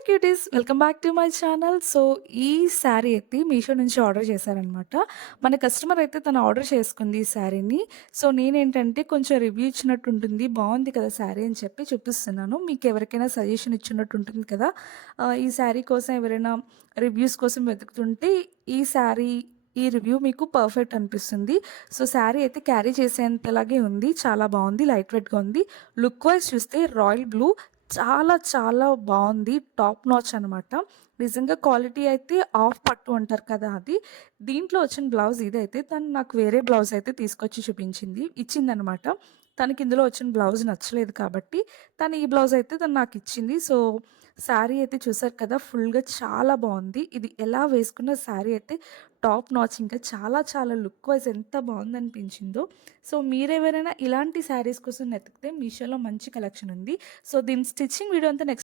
Hello cuties, welcome back to my channel. So, ఈ శారీ అయితే మీషో నుంచి ఆర్డర్ చేశారనమాట. మన కస్టమర్ అయితే తను ఆర్డర్ చేసుకుంది ఈ శారీని. సో, నేనేంటంటే కొంచెం రివ్యూ ఇచ్చినట్టు ఉంటుంది. బావుంది కదా శారీ అని చెప్పి చూపిస్తున్నాను. మీకెవరికైనా సజెషన్ ఇచ్చినట్టు ఉంటుంది కదా! ఈ శారీ కోసం ఎవరైనా రివ్యూస్ కోసం వెతుకుతుంటే ఈ శారీ ఈ రివ్యూ మీకు పర్ఫెక్ట్ అనిపిస్తుంది. సో, శారీ అయితే క్యారీ చేసేంతలాగే ఉంది. చాలా బావుంది. లైట్ వెయిట్‌గా ఉంది. లుక్ వైస్ చూస్తే రాయల్ బ్లూ చాలా చాలా బావుంది. టాప్ నాచ్ అనమాట. నిజంగా క్వాలిటీ అయితే ఆఫ్ పట్టు అంటారు కదా అది. దీంట్లో వచ్చిన బ్లౌజ్ ఇదైతే తను నాకు వేరే బ్లౌజ్ అయితే తీసుకొచ్చి ఇచ్చిందనమాట. తనకి ఇందులో వచ్చిన బ్లౌజ్ నచ్చలేదు కాబట్టి తను ఈ బ్లౌజ్ అయితే తను నాకిచ్చింది. సో, శారీ అయితే చూసారు కదా! ఫుల్‌గా చాలా బావుంది. ఇది ఎలా వేసుకున్న శారీ అయితే టాప్ నాచ్, ఇంకా చాలా చాలా లుక్ వైస్ ఎంత బావుందనిపించిందో. సో, మీరెవరైనా ఇలాంటి శారీస్ కోసం వెతికితే మీషోలో మంచి కలెక్షన్ ఉంది. సో, దీని స్టిచ్చింగ్ వీడియో అంతా నెక్స్ట్